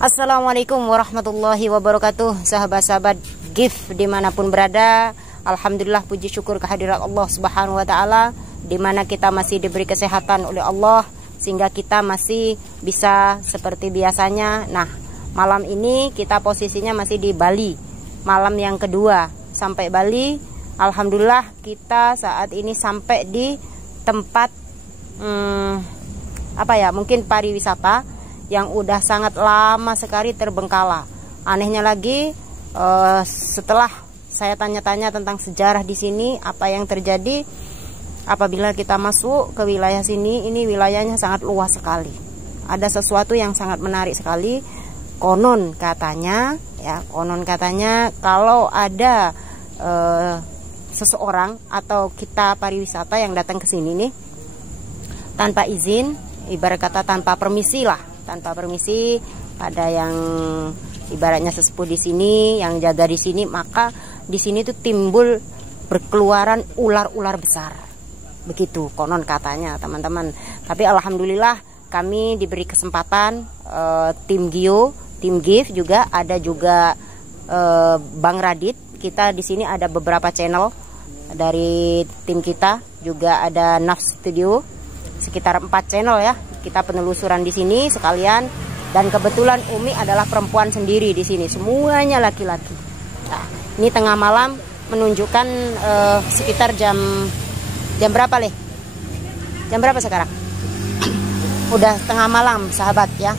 Assalamualaikum warahmatullahi wabarakatuh. Sahabat-sahabat GIF dimanapun berada, alhamdulillah puji syukur kehadirat Allah Subhanahu wa Ta'ala, dimana kita masih diberi kesehatan oleh Allah sehingga kita masih bisa seperti biasanya. Nah, malam ini kita posisinya masih di Bali, malam yang kedua sampai Bali. Alhamdulillah kita saat ini sampai di tempat mungkin pariwisata yang udah sangat lama sekali terbengkalai. Anehnya lagi, setelah saya tanya-tanya tentang sejarah di sini, apa yang terjadi apabila kita masuk ke wilayah sini, ini wilayahnya sangat luas sekali. Ada sesuatu yang sangat menarik sekali. Konon katanya kalau ada seseorang atau kita pariwisata yang datang ke sini nih tanpa izin, ibarat kata tanpa permisi lah. Tanpa permisi, ada yang ibaratnya sesepuh di sini yang jaga di sini, maka di sini tuh timbul berkeluaran ular-ular besar. Begitu konon katanya, teman-teman. Tapi alhamdulillah kami diberi kesempatan, tim Gio, tim GIF juga ada juga Bang Radit. Kita di sini ada beberapa channel dari tim kita, juga ada Nafs Studio, sekitar 4 channel ya. Kita penelusuran di sini sekalian, dan kebetulan Umi adalah perempuan sendiri di sini, semuanya laki-laki. Nah, ini tengah malam menunjukkan sekitar jam berapa leh? Jam berapa sekarang? Udah tengah malam, sahabat ya.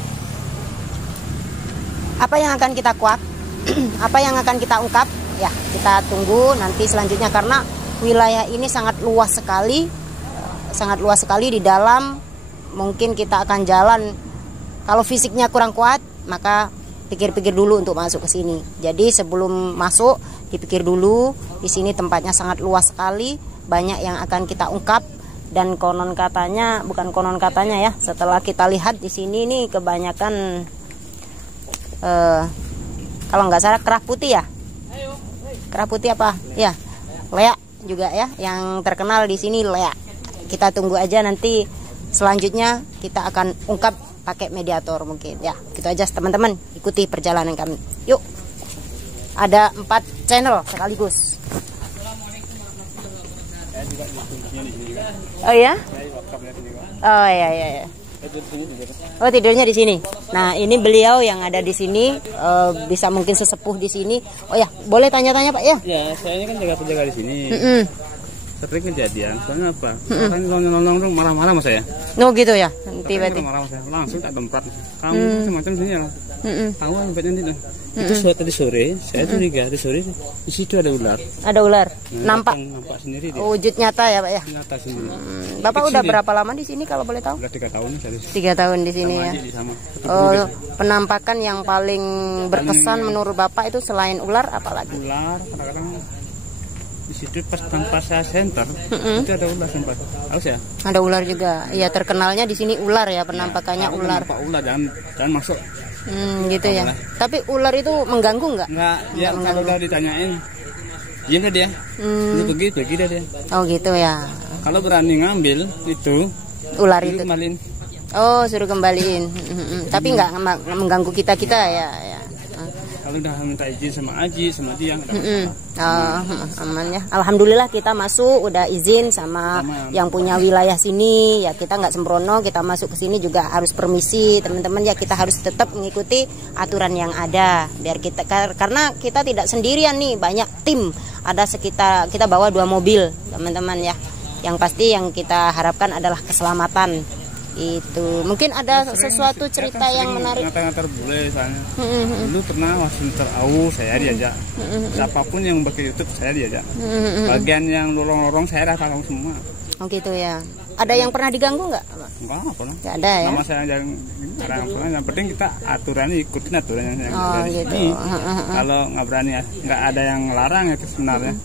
Apa yang akan kita kuak? Apa yang akan kita ungkap? Ya, kita tunggu nanti selanjutnya, karena wilayah ini sangat luas sekali di dalam. Mungkin kita akan jalan, kalau fisiknya kurang kuat maka pikir-pikir dulu untuk masuk ke sini. Jadi sebelum masuk dipikir dulu. Di sini tempatnya sangat luas sekali, banyak yang akan kita ungkap. Dan konon katanya, bukan konon katanya ya, setelah kita lihat di sini nih kebanyakan kalau nggak salah kerah putih ya. Kerah putih apa? Ya, leak juga ya, yang terkenal di sini leak. Kita tunggu aja, nanti selanjutnya kita akan ungkap pakai mediator mungkin ya. Gitu aja teman-teman, ikuti perjalanan kami. Yuk. Ada 4 channel sekaligus. Oh ya? Oh ya. Oh, tidurnya di sini. Nah, ini beliau yang ada di sini, bisa mungkin sesepuh di sini. Oh ya, boleh tanya-tanya Pak ya? Ya, saya ini kan jaga-jaga di sini. Sering kejadian, soalnya apa? Kan nolong marah-marah sama saya. Oh gitu ya, tiba-tiba marah sama saya, langsung tak tempat. Kamu macam sini ya. Tahu tempatnya itu. Itu tadi sore, saya curiga di sore di situ ada ular. Ada ular. Nah, nampak sendiri dia. Wujud nyata ya Pak ya. Nyata sendiri. Bapak udah berapa lama di sini kalau boleh tahu? Udah 3 tahun. 3 tahun di sini ya. Oh, penampakan yang paling berkesan menurut Bapak itu selain ular apalagi? Ular, kadang-kadang di situ pas tanpa saya center itu ada ular sempat. Harus ya? Ada ular juga. Iya, terkenalnya di sini ular ya, penampakannya ular. Ular jangan masuk. Gitu ya. Tapi ular itu mengganggu nggak? Nggak, dia kalau udah ditanyain, diam dia. Ini pergi dia. Oh gitu ya. Kalau berani ngambil itu ular itu. Kembaliin. Oh, suruh kembaliin. Tapi nggak mengganggu kita ya. Kalau udah minta izin sama Aji, sama dia, aman ya. Alhamdulillah kita masuk, udah izin sama yang punya wilayah sini. Ya kita nggak sembrono, kita masuk ke sini juga harus permisi, teman-teman ya. Kita harus tetap mengikuti aturan yang ada, biar kita, karena kita tidak sendirian nih, banyak tim. Ada sekitar, kita bawa 2 mobil, teman-teman ya. Yang pasti yang kita harapkan adalah keselamatan. Itu mungkin ada sesuatu cerita yang menarik. Ngatar boleh soalnya. Dulu pernah waktu terau saya diajak. Siapapun yang pakai YouTube saya diajak. Bagian yang lorong-lorong saya dah tahu semua. Oh gitu ya. Ada yang pernah diganggu nggak? Enggak pernah. Nggak ada ya. Nama saya yang pernah. Yang penting kita aturannya ikutin aturan yang gitu. Kalau nggak berani, nggak ada yang larang itu sebenarnya.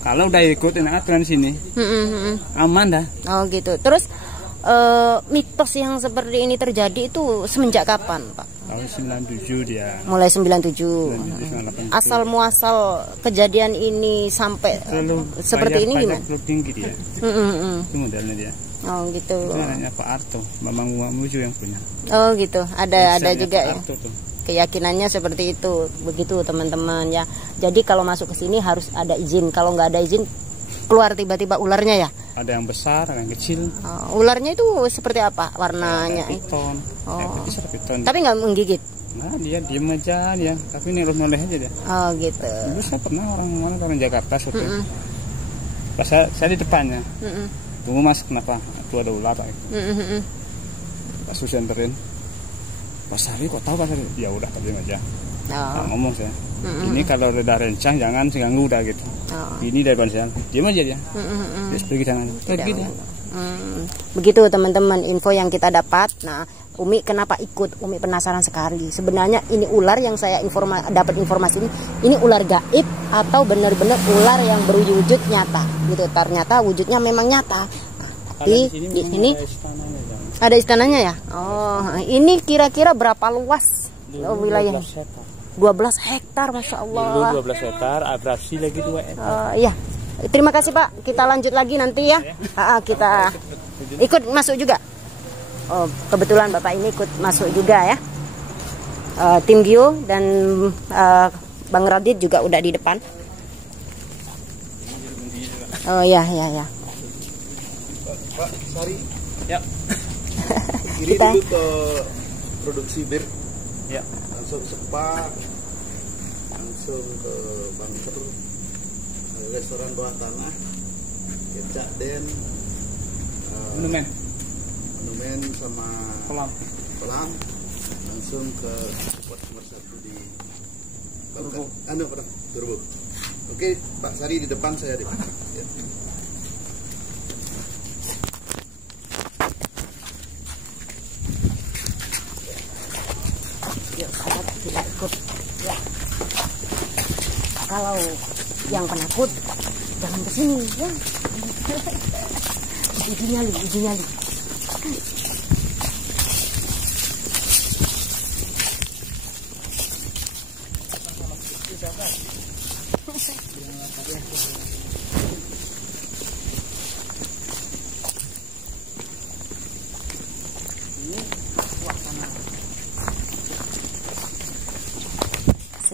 Kalau udah ikutin aturan sini, aman dah. Oh gitu. Terus mitos yang seperti ini terjadi itu semenjak kapan, Pak? Tahun 97 dia. Mulai 97. Asal muasal kejadian ini sampai seperti ini gimana? Tinggi dia. Itu modelnya dia. Oh gitu. Itu namanya Pak Arto, Bambang Mamuju yang punya. Oh gitu. Ada juga ya. Arto tuh. keyakinannya seperti itu. Begitu teman-teman ya. Jadi kalau masuk ke sini harus ada izin. Kalau nggak ada izin keluar tiba-tiba ularnya ya. Ada yang besar, ada yang kecil. Ularnya itu seperti apa warnanya? Piton. Piton. Tapi nggak menggigit. Nah, dia diem aja dia. Tapi noleh aja dia. Oh gitu. Dulu saya pernah orang Jakarta syuting. Pas saya di depannya. Tunggu mas, kenapa? Itu ada ular Pak. Pas Susi anterin. Pak Sari kok tahu Pak Sari? Ya udah diam aja. Nah, ngomong saya. Ini kalau udah rencang jangan ganggu udah gitu. Ini dari saya. Diam aja dia. Dia pergi sana. Pergi dia. Begitu teman-teman info yang kita dapat. Nah, Umi kenapa ikut? Umi penasaran sekali. Sebenarnya ini ular yang saya dapat informasi ini ular gaib atau benar-benar ular yang berwujud nyata. Gitu. Ternyata wujudnya memang nyata. Nah, tapi di sini ada istananya ya. Oh, ini kira-kira berapa luas wilayahnya? 12 hektar, masya Allah. Dulu 12 hektar, abrasi lagi 2 hektar. Iya. Terima kasih Pak. Kita lanjut lagi nanti ya. Kita ikut masuk juga. Oh, kebetulan Bapak ini ikut masuk juga ya. Tim Gio dan Bang Radit juga udah di depan. Oh ya. Pak Sari. Ya. Kiri dulu ke produksi bir. Ya. Langsung sepak. Langsung ke bunker. Restoran bawah tanah. Kecak Den. Monumen sama kolam. Langsung ke spot nomor 1 di Turbo. Oke, Pak Sari di depan, saya di belakang. Ya. Sahabat kita ikut ya. Kalau yang penakut jangan kesini ya. Uji nyali.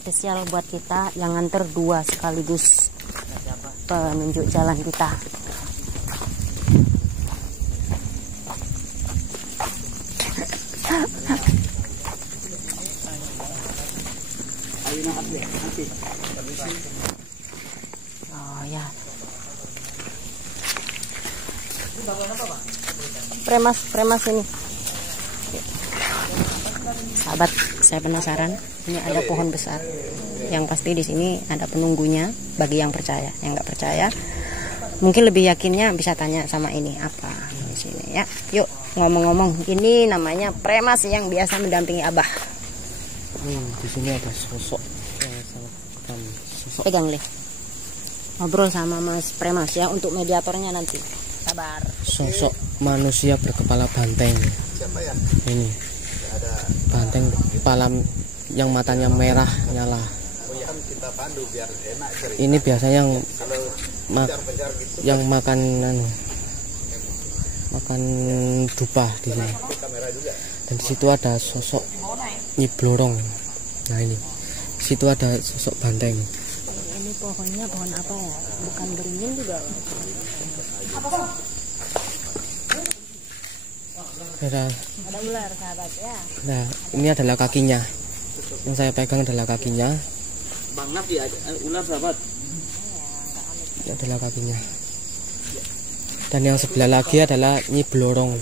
Spesial buat kita yang nganter 2 sekaligus penunjuk jalan kita. Oh ya. Premas ini. Sahabat, saya penasaran. Ini ada pohon besar. Yang pasti di sini ada penunggunya. Bagi yang percaya, yang nggak percaya, mungkin lebih yakinnya bisa tanya sama ini apa di sini ya. Yuk ngomong-ngomong, ini namanya premas yang biasa mendampingi Abah. Di sini ada sosok. Pegang leh. Ngobrol sama Mas Premas ya untuk mediatornya nanti. Sabar. Sosok manusia berkepala banteng. Siapa ya? Ini. Banteng kepala yang matanya merah nyala. Kita pandu biar enak cerita. Ini biasanya yang makan dupa di sini. Dan di situ ada sosok Nyi Blorong. Nah ini. Di situ ada sosok banteng. Ini pohonnya pohon apa ya? Bukan beringin juga. Ada ular sahabat ya. Nah, ini adalah kakinya. Yang saya pegang adalah kakinya. Banget ya, ular sahabat. Ini adalah kakinya. Dan yang sebelah lagi adalah Nyi Blorong.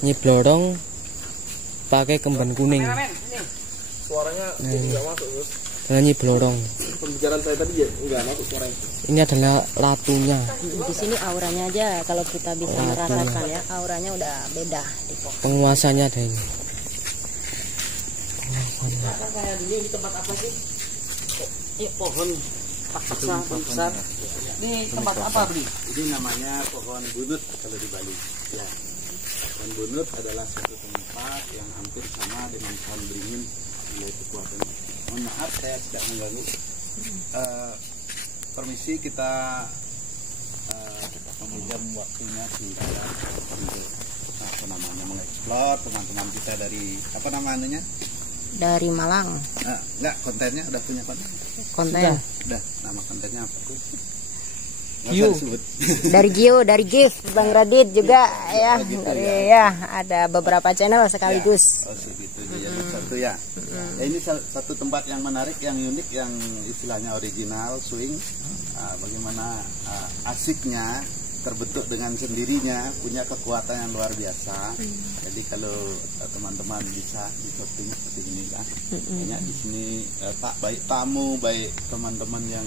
Nyi Blorong pakai kemban kuning. Suaranya nggak masuk, Bos. Dan Nyi Blorong. Pembicaraan saya tadi ya nggak masuk suaranya. Ini adalah ratunya. Di sini auranya aja kalau kita bisa merasakan ya, auranya udah beda di pohon. Penguasanya ada ini. Ini tempat apa sih? Ini pohon paksa besar. Ini tempat apa, Bri? Ini namanya pohon bunut kalau di Bali. Ya. Pohon bunut adalah satu tempat yang hampir sama dengan pohon beringin, yaitu kuatnya. Mohon maaf saya tidak mengganggu. Permisi kita meminjam waktunya sebentar untuk mengeksplor teman-teman kita dari apa namanya Dari Malang. Enggak, kontennya udah punya Konten. Udah, nama kontennya apa? Gio. Dari Gio, dari G, Bang Radit juga ya. gitu Dari ya, ada beberapa channel sekaligus. Ya, segitu jadi satu ya. Ya, ini satu tempat yang menarik, yang unik, yang istilahnya original, swing. Bagaimana asiknya terbentuk dengan sendirinya, punya kekuatan yang luar biasa. Jadi kalau teman-teman bisa di shopping seperti inilah, banyak di sini baik tamu, baik teman-teman yang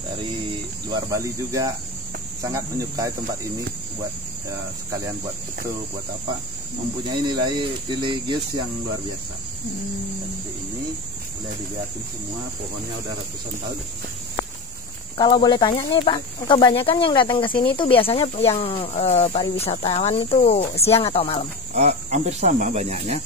dari luar Bali juga sangat menyukai tempat ini, buat sekalian buat foto, buat apa, mempunyai nilai religius yang luar biasa. Seperti ini boleh dilihatin semua, pohonnya udah ratusan tahun. Kalau boleh tanya nih Pak, kebanyakan yang datang ke sini itu biasanya yang pariwisatawan itu siang atau malam? Hampir sama banyaknya.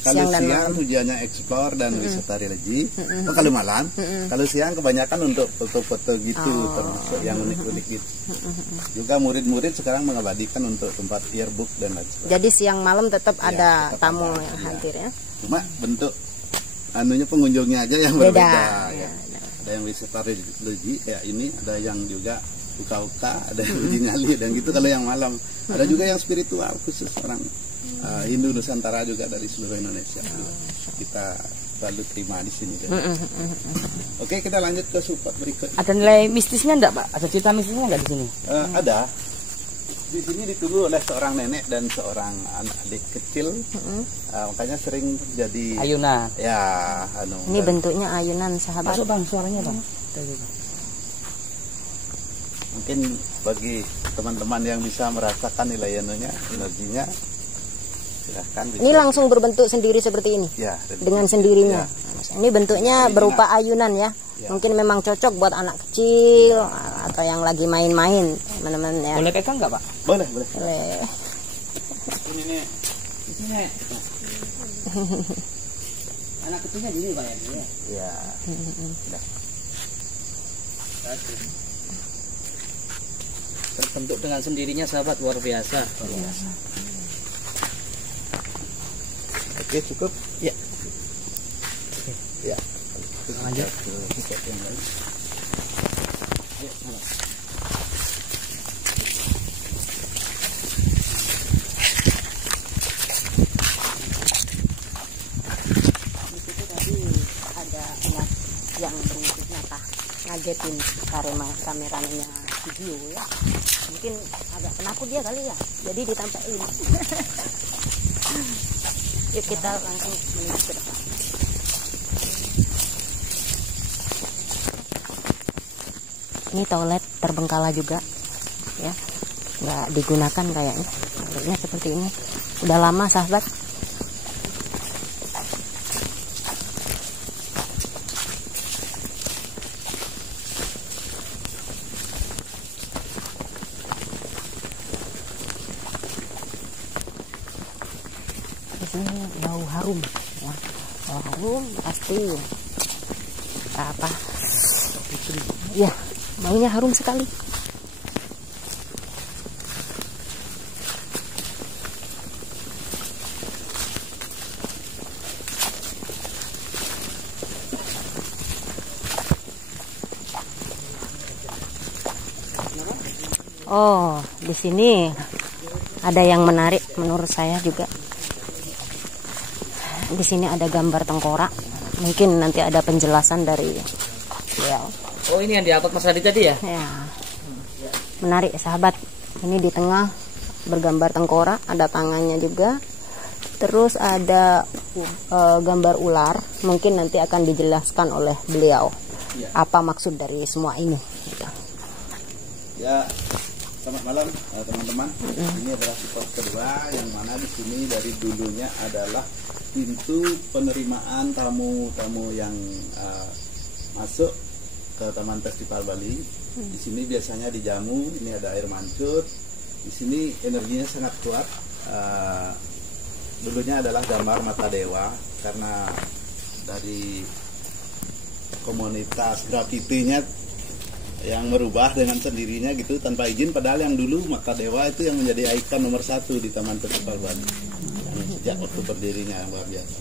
Kalau Siang dan siang malam. tujuannya eksplor dan wisata religi. Kalau malam, kalau siang kebanyakan untuk foto-foto gitu, termasuk yang unik-unik gitu. Juga murid-murid sekarang mengabadikan untuk tempat yearbook dan lain sebagainya. Jadi siang malam tetap ada tetap tamu ada, yang iya. hadir ya. Cuma bentuk anunya pengunjungnya aja yang Beda. berbeda. Ya. Ada yang wisata religi kayak ini, ada yang juga uka-uka, ada yang uji nyali dan gitu kalau yang malam. Ada juga yang spiritual khusus orang Hindu Nusantara juga dari seluruh Indonesia. Kita selalu terima di sini. Oke, kita lanjut ke support berikutnya. Ada nilai mistisnya enggak, Pak? Ada cerita mistisnya enggak di sini? Ada. Di sini ditunggu oleh seorang nenek dan seorang adik kecil. Makanya sering jadi Ayunan. ya Ini bentuknya ayunan sahabat. Masuk Bang, suaranya Bang. Mungkin bagi teman-teman yang bisa merasakan nilai anunya, energinya, silahkan. Ini langsung berbentuk sendiri seperti ini. Ya, Dengan sendirinya. Ya. Ini bentuknya berupa ayunan ya. Ya. Mungkin memang cocok buat anak kecil atau yang lagi main-main, teman-teman ya. Boleh pegang enggak, Pak? Boleh, boleh. Boleh. Ini nih. Di sini. Anak kecilnya gini, Pak ya? Ya. Terbentuk dengan sendirinya sahabat, luar biasa. Oke, cukup. Ya. Ya. Lanjut. Yang lain. Ayo, sahabat. Ada yang berwujud nyata ngagetin kameranya video ya, mungkin agak penakut dia kali ya, jadi ditampilin. Yuk kita langsung menuju ke depan. Ini toilet terbengkalai juga ya, nggak digunakan kayaknya. Toiletnya seperti ini udah lama sahabat. Ini bau harum ya, bau harum pasti apa ya, baunya harum sekali. Oh, di sini ada yang menarik menurut saya juga. Di sini ada gambar tengkorak. Mungkin nanti ada penjelasan dari ya. Oh, ini yang diupload Mas Radit tadi ya? Ya. Menarik sahabat. Ini di tengah bergambar tengkorak, ada tangannya juga. Terus ada gambar ular. Mungkin nanti akan dijelaskan oleh beliau apa maksud dari semua ini. Ya, selamat malam teman-teman. Ini adalah support kedua yang mana di sini dari dulunya adalah pintu penerimaan tamu-tamu yang masuk ke Taman Festival Bali. Di sini biasanya dijamu. Ini ada air mancur. Di sini energinya sangat kuat. Dulunya adalah gambar mata dewa, karena dari komunitas grafitinya yang merubah dengan sendirinya gitu tanpa izin, padahal yang dulu mata dewa itu yang menjadi ikon nomor 1 di Taman Festival Bali sejak waktu berdirinya, luar biasa.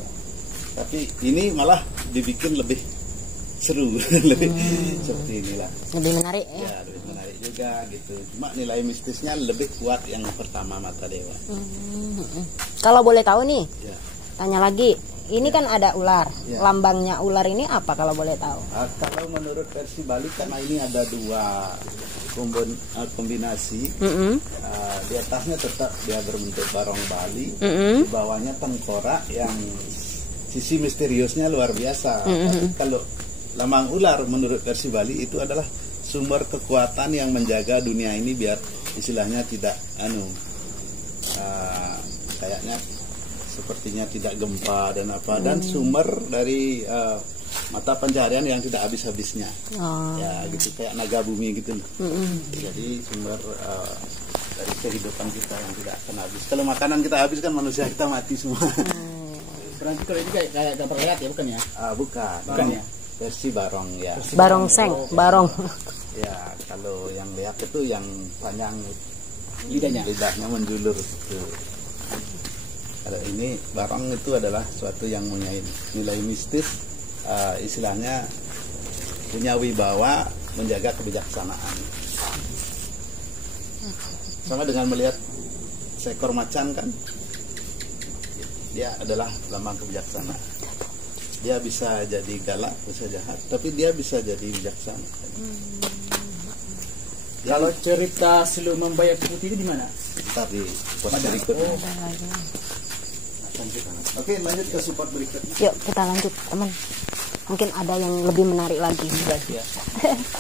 Tapi ini malah dibikin lebih seru, lebih seperti inilah. Lebih menarik ya. Ya, lebih menarik juga gitu. Cuma nilai mistisnya lebih kuat yang pertama, mata dewa. Kalau boleh tahu nih, Ya. tanya lagi. Ini kan ada ular. Ya. Lambangnya ular ini apa kalau boleh tahu? Kalau menurut versi Bali karena ini ada dua kombinasi. Di atasnya tetap dia berbentuk barong Bali, di bawahnya tengkorak yang sisi misteriusnya luar biasa. Tapi kalau lambang ular menurut versi Bali itu adalah sumber kekuatan yang menjaga dunia ini biar istilahnya tidak kayaknya sepertinya tidak gempa dan apa, dan sumber dari mata pencaharian yang tidak habis-habisnya. Ya gitu, kayak naga bumi gitu. Jadi sumber dari kehidupan kita yang tidak akan habis. Kalau makanan kita habis kan manusia kita mati semua. Berarti kalau ini kayak gambar lihat ya, bukan ya? Bukan ya. Versi barong ya. Barongseng, barong. Ya, kalau yang lihat itu yang panjang Lidahnya menjulur gitu. Kalau ini barong itu adalah suatu yang punya nilai mistis, istilahnya punya wibawa, menjaga kebijaksanaan. Sama dengan melihat seekor macan kan, dia adalah lambang kebijaksanaan. Dia bisa jadi galak, bisa jahat, tapi dia bisa jadi bijaksana. Kalau cerita siluman bayak putih itu di mana? Ntar di support berikutnya. Oke, lanjut ke support berikutnya. Yuk kita lanjut teman. Mungkin ada yang lebih menarik lagi. Ya.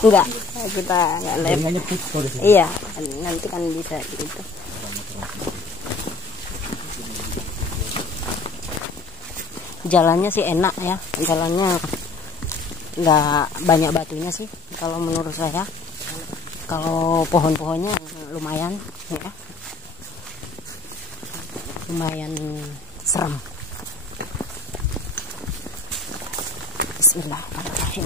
Enggak, kita enggak live. nyebut kalau di sini. Iya, nanti kan bisa gitu. Jalannya sih enak ya, jalannya nggak banyak batunya sih kalau menurut saya. Kalau pohon-pohonnya lumayan ya, lumayan serem. Bismillahirrahmanirrahim.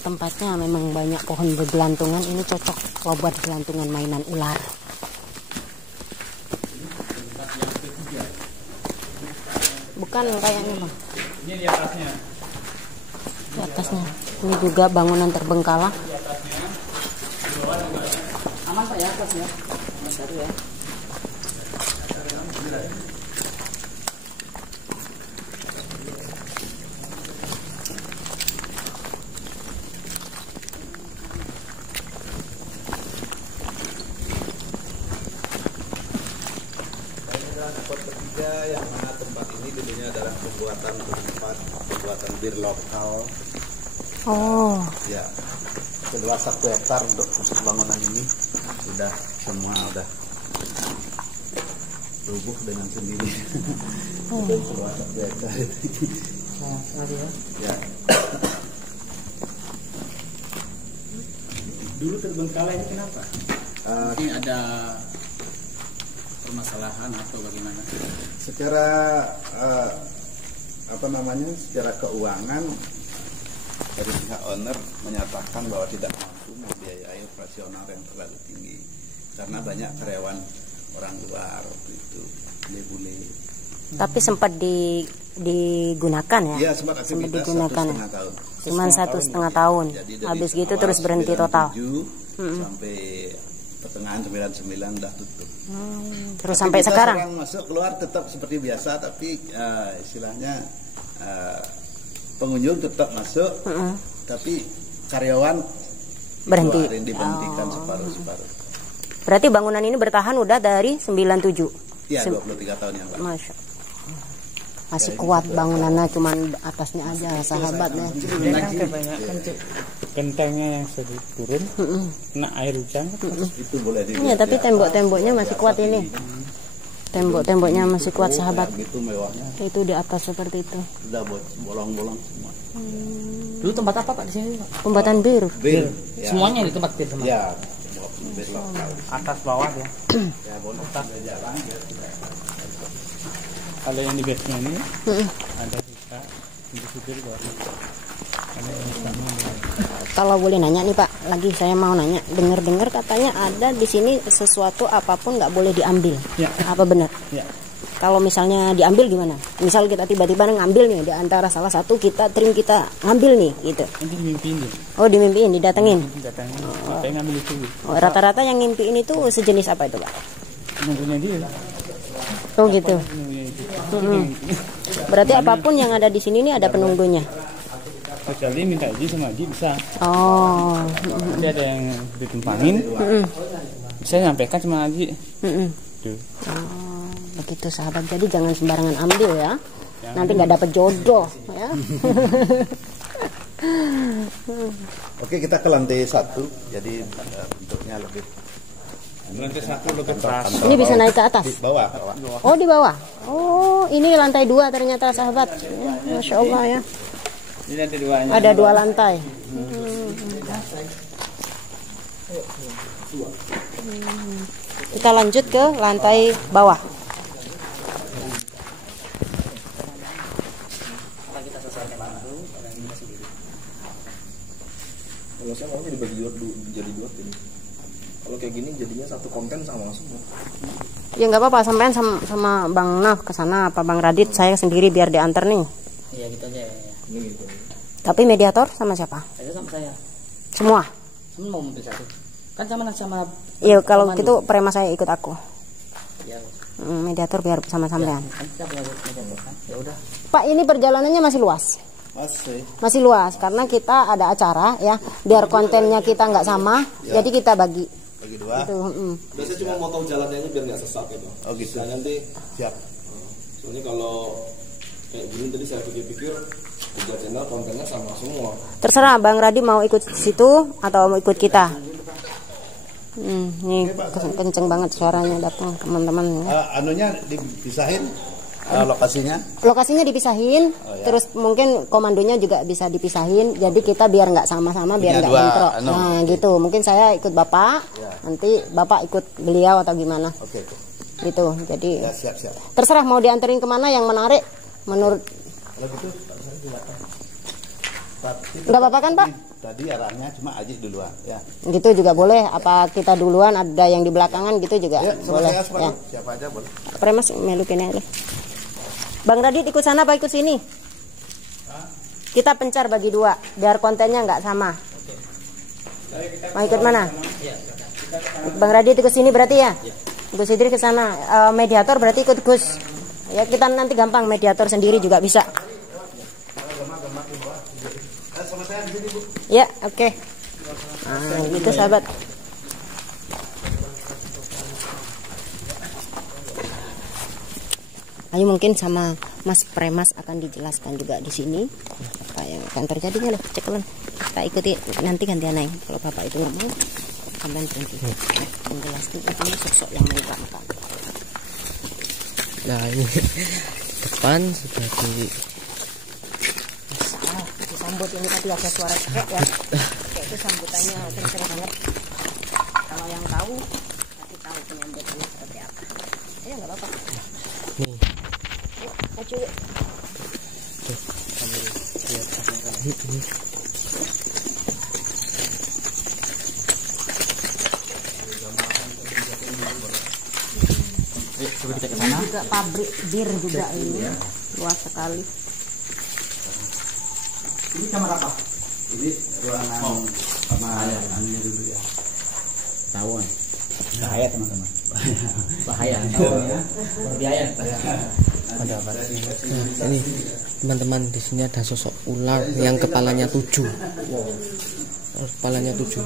Tempatnya memang banyak pohon bergelantungan. Ini cocok kalau buat gelantungan mainan ular. Bukan kayaknya bang. Ini di atasnya. Di atasnya. Ini juga bangunan terbengkalai. Aman Pak ya atasnya. Satu ya. Spot ketiga yang mana tempat ini dulunya adalah pembuatan bir lokal. Oh, Ya, seluas 1 hektar untuk bangunan ini sudah semua udah rubuh dengan sendiri. Dan seluas 1 hektar itu. Ya. Dulu terbengkalai ini kenapa? Mungkin ada permasalahan atau bagaimana? Secara secara keuangan dari pihak owner menyatakan bahwa tidak mampu membiayai operasional yang terlalu tinggi karena banyak karyawan orang luar waktu itu, bule-bule. tapi sempat digunakan ya? Iya, sempat aktivitas digunakan. 1,5 tahun. Cuman 1,5 tahun. Jadi dari Habis gitu awal terus berhenti total. 97 sampai pertengahan 99 udah tutup. Terus Tapi sampai kita sekarang. Orang masuk keluar tetap seperti biasa, tapi istilahnya pengunjung tetap masuk, tapi karyawan Berhenti. dikeluarin, diberhentikan separuh-separuh. Berarti bangunan ini bertahan udah dari 97. Ya, 23 tahun yang lalu. Masya. Masih kuat bangunannya, cuman atasnya aja sahabatnya. Gentengnya yang sedikit turun, kena air hujan. Itu boleh dilihat. Iya, tapi ya. tembok-temboknya masih kuat ini. Tembok-temboknya masih kuat sahabat. Gitu mewahnya. Itu di atas seperti itu. Sudah bolong-bolong semua. Dulu tempat apa Pak di sini Pak? Pembuatan bir. Bir. Ya. Semuanya di tempat bir semua. Ya, bir lokal. Atas bawah ya. Ya, boleh atas jalan ya. Kalau yang di basement ini ada sisa untuk supir bawah. Kalau boleh nanya nih Pak, lagi saya mau nanya, dengar-dengar katanya ada di sini sesuatu apapun nggak boleh diambil. Ya. Apa benar? Ya. Kalau misalnya diambil gimana? Misal kita tiba-tiba ngambil nih di antara salah satu kita ngambil nih gitu. Nanti mimpiin deh. Oh, dimimpiin, didatengin. Datangin. Apa yang ngambil itu? Oh, rata-rata yang ngimpiin itu sejenis apa itu Pak? Nunggunya dia. Oh gitu. Nunggunya itu. Berarti apapun yang ada di sini ini ada penunggunya. Kecuali minta izin sama Haji bisa. Oh. Nanti ada yang ditumpangin. Saya nyampaikan sama Haji. Tuh. Oh, begitu sahabat. Jadi jangan sembarangan ambil ya. Nanti nggak dapat jodoh ya. Oke, kita ke lantai 1. Jadi bentuknya lebih. Lantai 1 lebih keras. Ini bisa naik ke atas. Di bawah. Oh, di bawah. Oh, ini lantai 2 ternyata sahabat. Ya, Masya Allah ya. Ini lantai 2-nya. Ada 2 lantai. Kita lanjut ke lantai bawah. Kalau saya maunya dibagi jadi dua ini. Kalau kayak gini jadinya satu konten sama semua. Ya nggak apa-apa, sampean sama Bang Naf ke sana apa Bang Radit, saya sendiri biar diantar nih. Iya gitu aja ya. Ini gitu. Tapi mediator sama siapa? Itu sama saya. Semua. Semua mau mobil satu. Kan sama Iya, kalau komando. gitu preman saya ikut aku. Ya. Mediator biar sama sampean. Kan kita punya mediator kan. Ya udah. Pak, ini perjalanannya masih luas. Masih luas karena kita ada acara ya, biar kontennya kita nggak sama, jadi kita bagi dua. gitu. Biasanya cuma mau tahu jalannya aja biar nggak sesat gitu. Oh gitu. Nah, nanti Siap. soalnya kalau kayak gini tadi saya pikir-pikir tiga channel kontennya sama semua. Terserah Bang Radi mau ikut situ atau mau ikut kita. Nih kenceng banget suaranya datang teman-teman. Anunya dipisahin lokasinya. Lokasinya dipisahin, terus mungkin komandonya juga bisa dipisahin. Jadi kita biar nggak sama-sama, biar nggak intro. Nah gitu. Mungkin saya ikut Bapak, nanti Bapak ikut beliau atau gimana? Oke. Gitu. Jadi Ya, siap. terserah mau dianterin kemana yang menarik menurut. Kalau gitu Nggak apa-apa kan Pak? tadi arahnya cuma Aji duluan ya. Gitu juga boleh. Apa kita duluan ada yang di belakangan gitu juga Ya, boleh. Ya. Siapa aja boleh. Premas melukin aja. Bang Radit ikut sana apa ikut sini? Kita pencar bagi 2 biar kontennya nggak sama. Mau ikut mana? Bang Radit ikut sini berarti ya? Gus Idri ke sana. Mediator berarti ikut Gus. Ya kita nanti gampang mediator sendiri juga bisa. Ya oke. Nah gitu sahabat. Ayo mungkin sama Mas Premas akan dijelaskan juga di sini apa yang akan terjadinya lah, ceklan. Kita ikuti nanti gantian naik. Kalau Bapak itu nggak mau, sampai berhenti. Menjelaskan itu sosok yang menerangkan. Nah ini depan sudah disambut ini tadi ada suara cekek ya. Cekek itu sambutannya sering banget. Kalau yang tahu nanti tahu penyambutannya seperti apa. Ayo nggak apa-apa. nih. Maju yuk. Coba kita ke sana. Ini juga pabrik bir juga ini. Luas sekali. Ini kamar apa? Ini ruangan sama anunya dulu ya. Tawon. Bahaya teman-teman. Bahaya. Bahaya. Ini teman-teman, di sini ada sosok ular yang kepalanya 7. Kepalanya 7.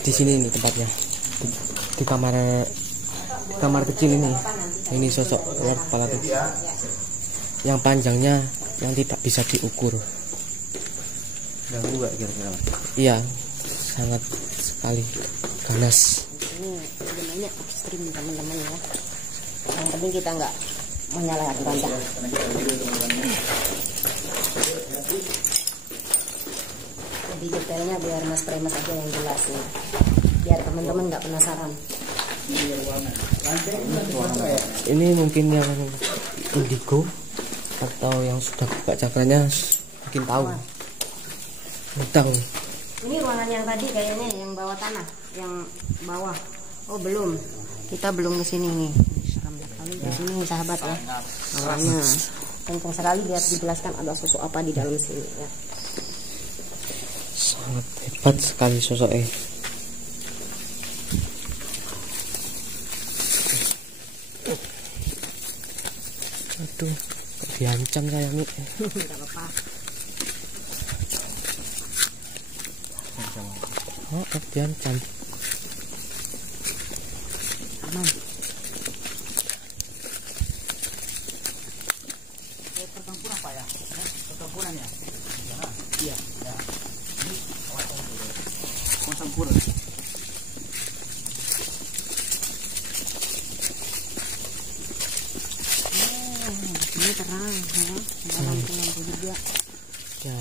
Di sini nih tempatnya. Di kamar kecil ini. Ini sosok ular kepala 7. Yang panjangnya yang tidak bisa diukur. Ganggu gak kira-kira? Iya, sangat sekali ganas. Ini sebenarnya ekstrim teman-teman ya. Yang penting kita nggak menyalahi aturan. Jadi detailnya biar Mas Premas aja yang jelasin, biar teman-teman nggak penasaran. Ini mungkin yang indigo atau yang sudah buka cakranya mungkin tahu. Tahu. Ini ruangan yang tadi kayaknya yang bawah tanah, yang bawah. Oh belum, kita belum ke sini nih. Seram sekali di sini sahabat ya. Awalnya kencang sekali biar dijelaskan ada sosok apa di dalam sini ya. Sangat hebat sekali sosoknya. Aduh, kok diancam saya nih. Tidak apa-apa. Oh, diancam. Aman. Pertempuran Pak ya? Pertempuran ya? Iya. Ya. Ini pertempuran. Ini terang ya, ada lampu-lampu juga. Ya,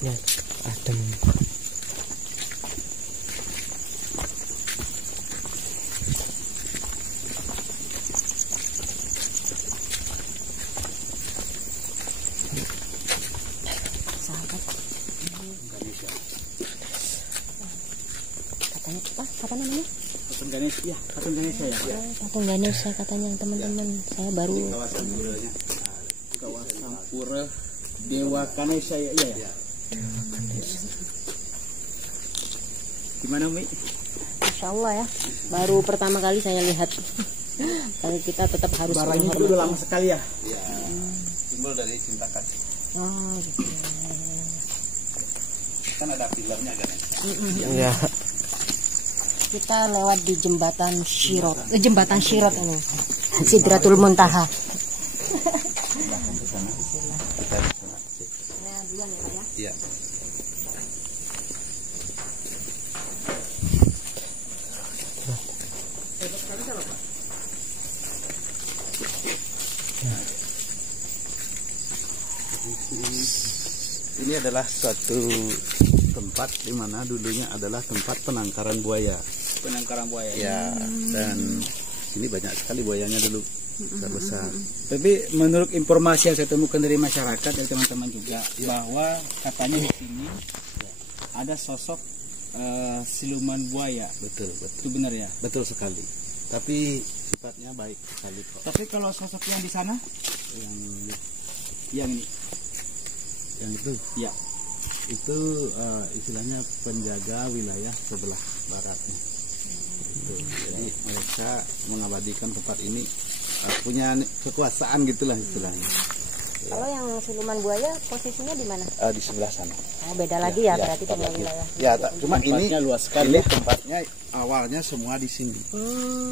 ya adem. Sahabat, katanya apa namanya? Patung Ganesha ya, Patung Ganesha ya. Patung Ganesha katanya teman-teman. Saya baru Kawasan puranya. Kawasan pura Dewa Ganesha ya. Iya ya. Gimana Mi? Insya Allah ya, baru pertama kali saya lihat. Tapi kita tetap harus Barangnya itu udah lama sekali ya. Ya, simbol dari cinta kasih. Oh, gitu. Kan ada filmnya kan. Ya, Kita lewat di jembatan Syirot. Jembatan Syirot ini. Sidratul Muntaha. Kita di sana. Ya, duluan ya, Pak ya. Iya. Ini adalah suatu tempat di mana dulunya adalah tempat penangkaran buaya. Penangkaran buaya. Ya, dan sini banyak sekali buayanya dulu besar. Tapi menurut informasi yang saya temukan dari masyarakat, dari teman-teman juga, bahwa katanya di sini ada sosok siluman buaya. Betul, betul. Itu benar ya? Betul sekali. Tapi sifatnya baik sekali kok. Tapi kalau sosok yang di sana, yang ini, Yang itu, ya, itu istilahnya penjaga wilayah sebelah baratnya. Gitu. Jadi mereka mengabadikan tempat ini punya kekuasaan gitulah istilahnya. Kalau yang siluman buaya posisinya di mana? Di sebelah sana. Oh, beda lagi ya, berarti tempat beda lagi. wilayah. Ya, cuma ini tempatnya luas sekali. ini tempatnya awalnya semua di sini.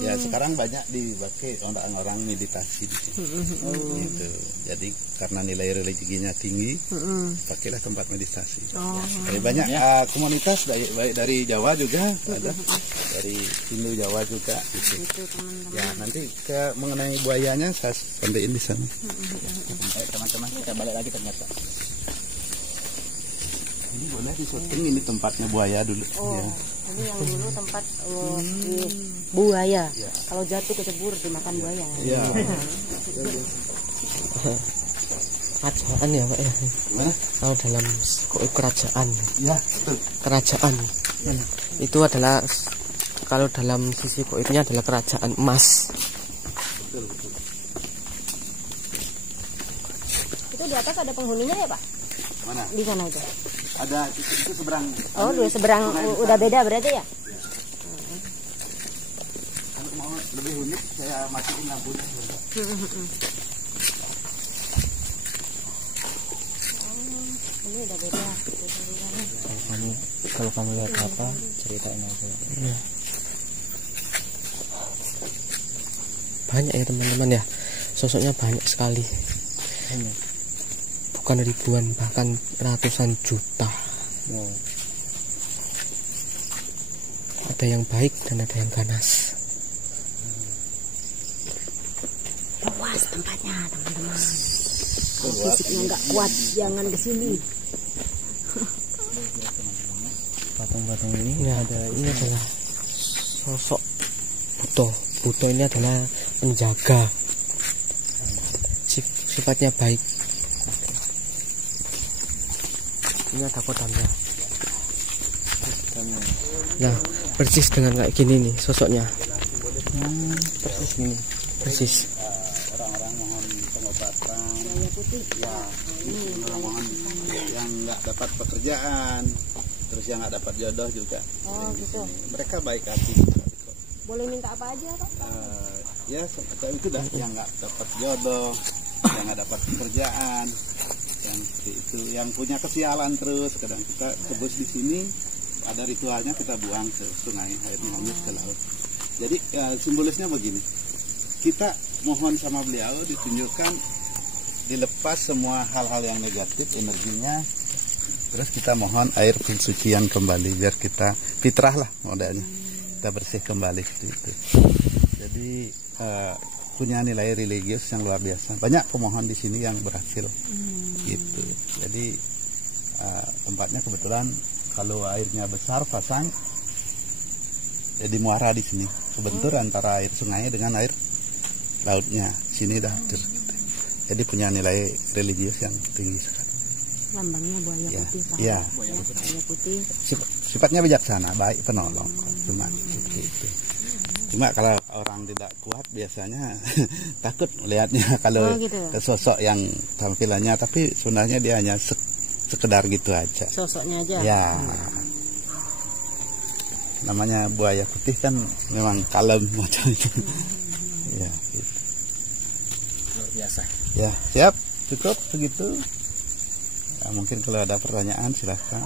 Ya, sekarang banyak dipakai orang-orang meditasi di sini. Gitu. Jadi karena nilai religinya tinggi, pakailah tempat meditasi. Jadi banyak komunitas baik dari Jawa juga ada, dari Hindu Jawa juga gitu. Itu teman-teman. Ya, nanti mengenai buayanya saya sampaikan di sana. teman-teman kita balik lagi ternyata. Ini boleh di syuting, ini tempatnya buaya dulu. Oh, Ya. ini yang dulu tempat buaya. Kalau jatuh kecebur dimakan buaya. Ya. kerajaan ya Pak ya. Mana? Kalau dalam kerajaan, Ya, betul. kerajaan itu adalah, kalau dalam sisi goibnya adalah kerajaan emas. Betul, betul. Itu di atas ada penghuninya ya Pak? Mana? Di sana itu. Ada itu seberang. Oh, dua seberang udah beda berarti ya? Kalau mau lebih unik saya matiin lampunya. Ini udah beda. Kalau kamu lihat apa, ceritain aja. Banyak ya teman-teman ya, sosoknya banyak sekali. Bukan ribuan, bahkan ratusan juta. Ada yang baik dan ada yang ganas. Luas tempatnya teman-teman. Kalau fisiknya nggak kuat jangan kesini. Patung-patung ini adalah sosok Buto. Buto ini adalah penjaga. Sifatnya baik. Ini ada kodamnya. Nah, persis dengan kayak gini nih sosoknya. Persis gini. Persis. Orang-orang mohon pengobatan. Ya, orang mohon yang nggak dapat pekerjaan, terus yang nggak dapat jodoh juga. Oh gitu. Mereka baik hati. Boleh minta apa aja Pak? Ya itu dah yang nggak dapat jodoh, yang nggak dapat pekerjaan, yang seperti itu, yang punya kesialan terus. Kadang kita tebus di sini, ada ritualnya kita buang ke sungai, air mengalir ke laut. Jadi simbolisnya begini, kita mohon sama beliau ditunjukkan, dilepas semua hal-hal yang negatif energinya, terus kita mohon air pensucian kembali biar kita fitrah lah modalnya, kita bersih kembali gitu. Jadi punya nilai religius yang luar biasa. Banyak pemohon di sini yang berhasil gitu. Jadi tempatnya kebetulan kalau airnya besar pasang, jadi muara di sini, kebentur antara air sungai dengan air lautnya. Sini dah gitu. Jadi punya nilai religius yang tinggi sekali. Lambangnya buaya putih. Iya. Buaya putih. Sifatnya bijaksana, baik, penolong. Cuma seperti itu. Cuma kalau orang tidak kuat biasanya takut melihatnya kalau gitu. Sosok yang tampilannya, tapi sebenarnya dia hanya sekedar gitu aja. Sosoknya aja. Ya. Namanya buaya putih kan memang kalem macam itu. Ya, gitu. Luar biasa. Ya, siap, cukup segitu. Ya, mungkin kalau ada pertanyaan silahkan.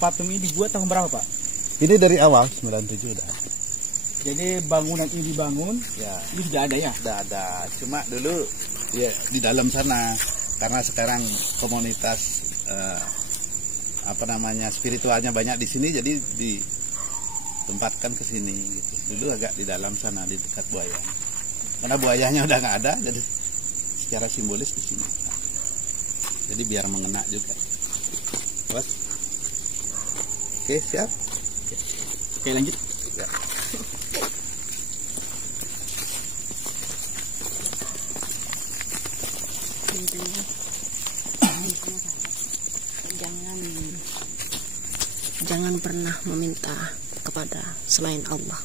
Patung ini dibuat tahun berapa Pak? Ini dari awal 97 udah. Jadi bangunan ini dibangun, Ya, ini sudah ada ya? udah ada. Cuma dulu ya di dalam sana, karena sekarang komunitas spiritualnya banyak di sini, jadi ditempatkan ke sini gitu. Dulu agak di dalam sana di dekat buaya. Karena buayanya udah nggak ada, jadi secara simbolis di sini. Jadi biar mengena juga. Bos. Oke, siap. Oke, lanjut. Ya. Jangan pernah meminta kepada selain Allah.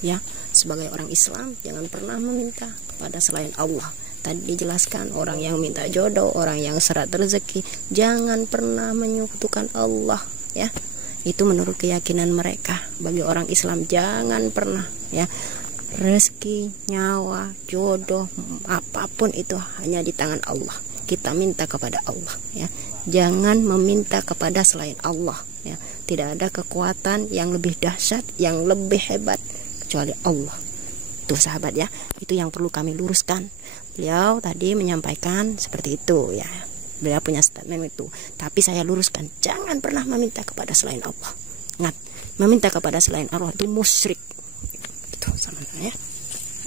Ya, sebagai orang Islam jangan pernah meminta kepada selain Allah. Tadi dijelaskan orang yang minta jodoh, orang yang serat rezeki, jangan pernah menyekutukan Allah, ya. Itu menurut keyakinan mereka. Bagi orang Islam jangan pernah, ya. Rezeki, nyawa, jodoh, apapun itu hanya di tangan Allah. Kita minta kepada Allah, ya. Jangan meminta kepada selain Allah, ya. Tidak ada kekuatan yang lebih dahsyat, yang lebih hebat kecuali Allah. Tuh sahabat, ya. Itu yang perlu kami luruskan. Beliau tadi menyampaikan seperti itu, ya. Beliau punya statement itu. Tapi saya luruskan, jangan pernah meminta kepada selain Allah. Ingat, meminta kepada selain Allah itu musyrik. Itu sama ya.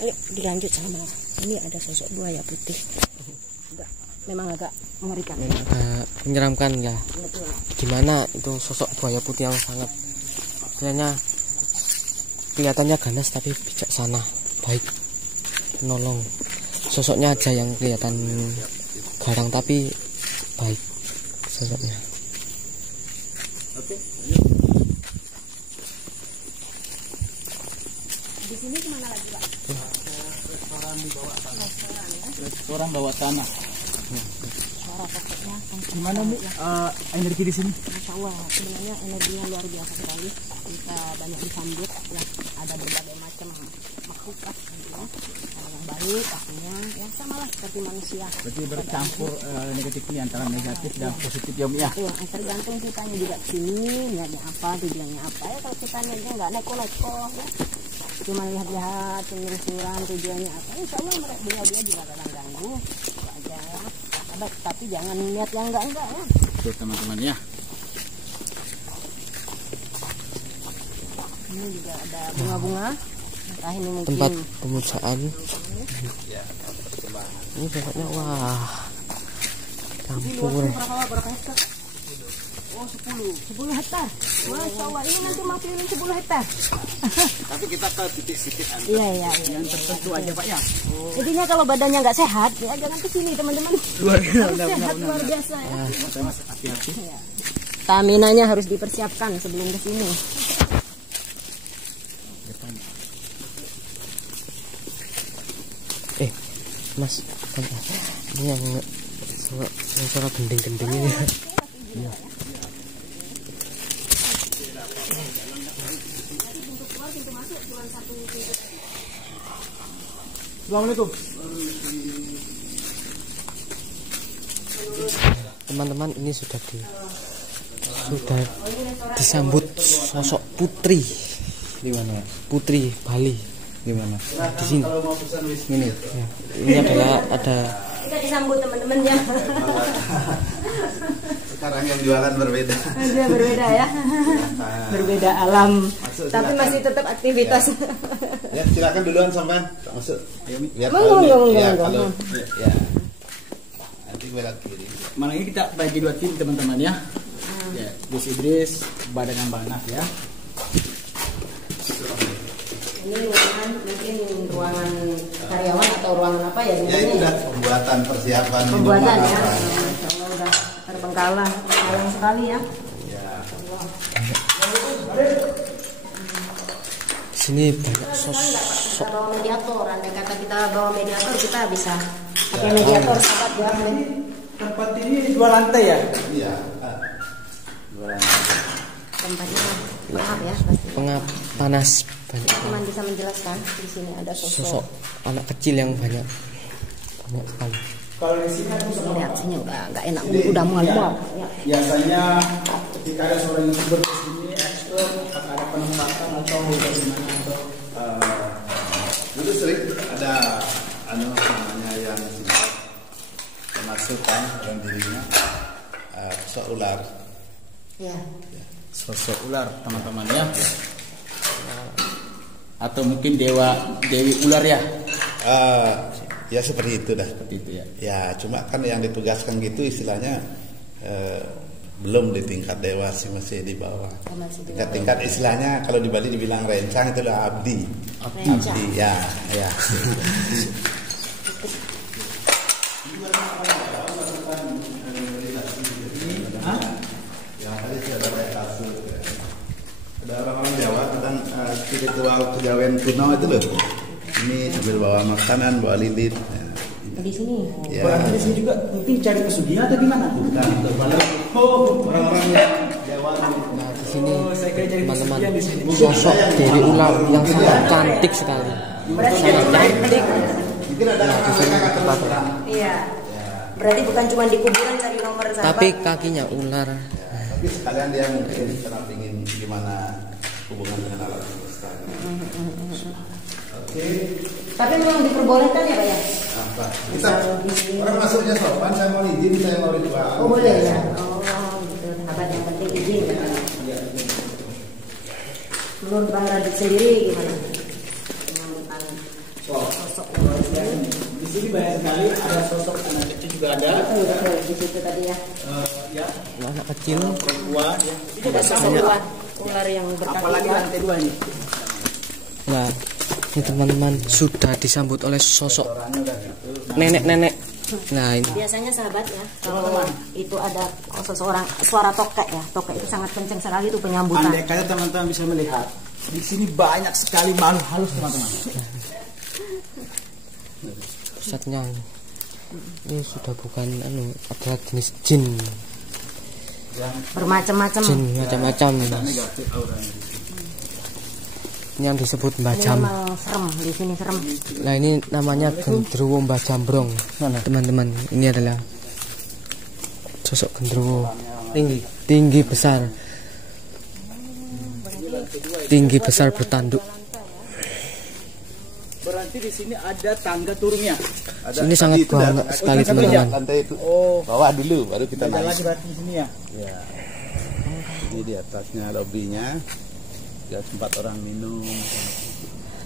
Ayo dilanjut sama. Ini ada sosok buaya putih. Memang agak mengerikan. Agak menyeramkan ya. Betul. Gimana itu sosok buaya putih yang sangat kelihatannya ganas tapi bijaksana, baik, menolong. Sosoknya aja yang kelihatan garang tapi baik sosoknya. Oke. Di sini kemana lagi Pak? Restoran di bawah tanah. Restoran bawah tanah. Suara pokoknya Gimana Bu energi di sini? Masya Allah, sebenarnya energinya luar biasa sekali. Kita banyak disambut, ya. Ada berbagai macam makhluk, ya. Ada yang baik, artinya ya sama lah seperti manusia. Berarti bercampur negatifnya antara negatif dan positif ya Bu ya. Iya, tergantung kitanya juga sini, lihatnya apa, tujuannya apa. Ya kalau kita lihatnya nggak neko-neko, ya. Cuma lihat-lihat, penelusuran tujuannya apa. Insya Allah dia juga kadang ganggu, itu aja ya. Tapi jangan lihat yang enggak ya. Oke teman-teman ya. Ini juga ada bunga-bunga. Entah ini mungkin Tempat pemujaan. Ini tempatnya wah, campur. berapa hektar? Oh 10 hektar. Masya Allah, ini nanti mau keliling 10 hektar. Tapi kita ke titik sedikit aja. Iya. yang tertentu aja Pak ya. Intinya kalau badannya nggak sehat, ya jangan ke sini teman-teman. Sehat luar biasa ya. Mas hati-hati. Staminanya harus dipersiapkan sebelum ke sini. Mas, ini yang suara gending-gending ini. Iya. Assalamualaikum. Teman-teman, ini sudah disambut sosok putri. Di mana? Putri Bali. Di mana? Di sini. Ini. Ya. Ini adalah ada. Kita disambut teman-temannya. Sekarang yang jualan berbeda. Dia berbeda ya. Berbeda alam. Masuk, tapi silakan. masih tetap aktivitas. Ya, silakan duluan sampean. Masuk. Biar Monggo, tahu nih. monggo, Ya, monggo. kalau ya. Nanti belok kiri. Malam ini kita bagi 2 tim teman-teman ya. Ya, Gus Idris, Badangan Banak ya. Ini ruangan, mungkin ruangan karyawan atau ruangan apa ya? Ya itu udah pembuatan persiapan Pembuatan minuman ya. apa. Kalau udah terbengkalai, kaleng sekali ya. Sini banyak sosok. Kita bawa mediator, andai kata kita bawa mediator kita bisa pakai mediator sahabat ya. Tempat ini 2 lantai ya. Iya. Tempatnya maaf ya pasti. Pengap panas banyak Teman bisa menjelaskan di sini ada sosok anak kecil yang banyak sekali. Kalau di sini reaksinya nggak enak, udah mual-mual. Ya. biasanya ketika ada seorang YouTuber di sini ekspor ada penempatan atau bagaimana atau Dulu sering ada namanya yang kemasukan dalam dirinya sosok ular. Ya. sosok ular teman-teman ya. Atau mungkin dewi ular ya. Ya seperti itu dah. Seperti itu ya. Ya cuma kan yang ditugaskan gitu istilahnya belum di tingkat dewa sih, masih di bawah. Tingkat istilahnya kalau di Bali dibilang rencang itu adalah abdi. Abdi ya. Ada orang-orang Jawa tentang ritual kejawen kuno itu loh. Ini sambil bawa makanan, bawa lilin. Di sini. Ya. Berarti di sini juga mungkin cari pesugihan atau gimana? Bukan, orang-orang yang Jawa. Nah, di sini Saya kira cari teman-teman pesugihan di sini. sosok dari ular yang sangat cantik sekali. Sangat cantik. Mungkin ada tempatnya. Iya. Berarti bukan cuma di kuburan cari nomor sahabat. Tapi kakinya ular. Tapi sekalian dia mungkin karena ingin gimana hubungan dengan alam semesta. Oke. Tapi memang diperbolehkan ya Pak ya? Apa? Kita orang masuknya sopan, saya mau izin, saya mau ritual. Oh boleh ya? Oh gitu. Sahabat yang penting izin kan? Menurut Bang Radit sendiri gimana? Penyambutan sosok Di sini banyak sekali ada sosok anak kecil juga ada. betul di situ tadi ya. Ya, Anak kecil. perempuan ya. Itu ada sosok ular yang berkaki Apalagi dua. lantai 2 ini. Nah, ini teman-teman sudah disambut oleh sosok nenek-nenek. Nah, ini Biasanya sahabat ya, kalau itu ada seseorang suara tokek ya, tokek itu sangat kencang sekali itu penyambutan. Andai kata teman-teman bisa melihat, di sini banyak sekali makhluk halus teman-teman. pusatnya ini sudah bukan adalah jenis jin Bermacam-macam. macam-macam. Ini yang disebut Mbah Ini Jam. memang serem di sini serem. Nah, ini namanya Gendruwo Mbah Jambrong. Teman-teman, ini adalah sosok Gendruwo tinggi besar bertanduk. Berarti di sini ada tangga turunnya. Ini sangat banyak sekali teman-teman. Lantai itu. Oh, Bawah dulu, baru kita ada naik. lagi berarti di sini ya. Ya. Jadi di atasnya lobbynya, ya tempat orang minum.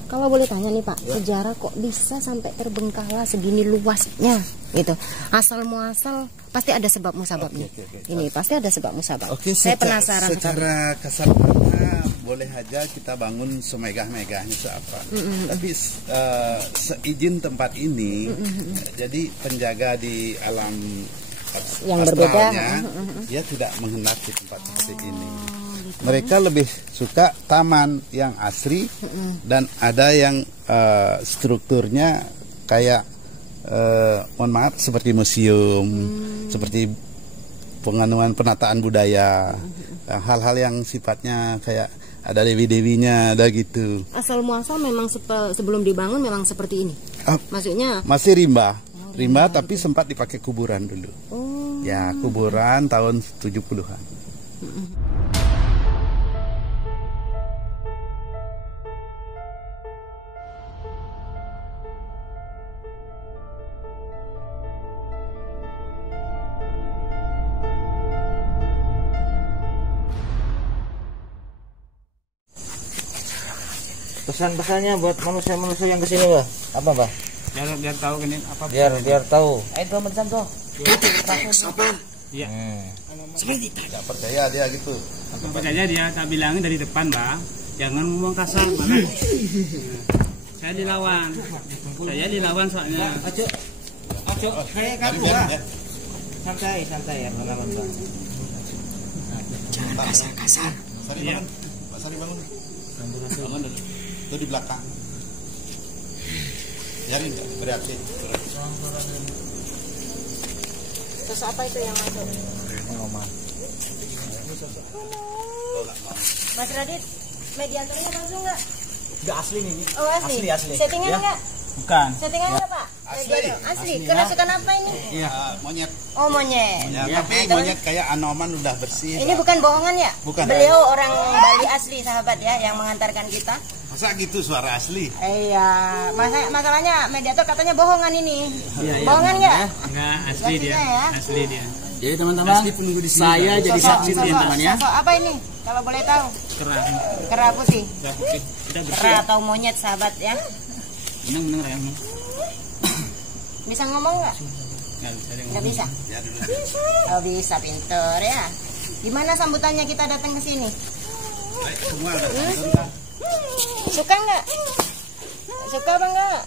Kalau boleh tanya nih Pak, sejarah kok bisa sampai terbengkalai segini luasnya gitu. Asal muasal pasti ada sebab musababnya. Ini pasti ada sebab musabab. Saya penasaran. Secara kasar mata boleh aja kita bangun semegah-megahnya seapa. Tapi seizin tempat ini, jadi penjaga di alam yang berbeda, dia tidak menghendaki tempat seperti ini. Mereka lebih suka taman yang asri dan ada yang strukturnya kayak mohon maaf seperti museum, seperti penganuan penataan budaya, hal-hal yang sifatnya kayak ada dewi-dewinya, ada gitu. Asal muasal memang sebelum dibangun memang seperti ini. Maksudnya masih rimba, tapi sempat dipakai kuburan dulu. Ya, kuburan tahun 70-an. Pesan-pesannya buat manusia-manusia yang kesini, Bah, apa, Bah? Biar tahu ini apa. Biar tahu. Ayo pesan tuh. Iya. Tidak percaya dia gitu. Percaya dia, tak bilangin dari depan, Bang. Jangan ngomong kasar, Bang. Saya dilawan soalnya. Aco, kayak kamu ya. Santai ya, Bang. jangan kasar-kasar. Iya. Pak Sari bangun. Bangun dulu. Itu di belakang. Biarin bereaksi. Sosok apa itu yang masuk? Mas Radit, mediatornya langsung nggak? Enggak asli nih. Oh asli. Settingan nggak? Bukan. Settingan nggak Pak? Asli. Kerasukan apa ini? Iya. Monyet. Oh monyet. Ya, tapi monyet kayak Anoman udah bersih. Ini bukan bohongan ya? Bukan. Beliau orang Bali asli sahabat ya yang mengantarkan kita. Masa gitu suara asli? Iya. Masalahnya mediator katanya bohongan ini. Bohongan nggak? Enggak, asli dia. Ya? Asli dia. Jadi teman-teman, saya jadi saksi teman-teman ya. Sosok apa ini? Kalau boleh tahu? Kera putih. Kera atau monyet sahabat ya. Bener ya. Bisa ngomong nggak? Nggak bisa. Oh bisa, pinter ya. Gimana sambutannya kita datang ke sini? Semua ada. Suka nggak? Suka apa nggak?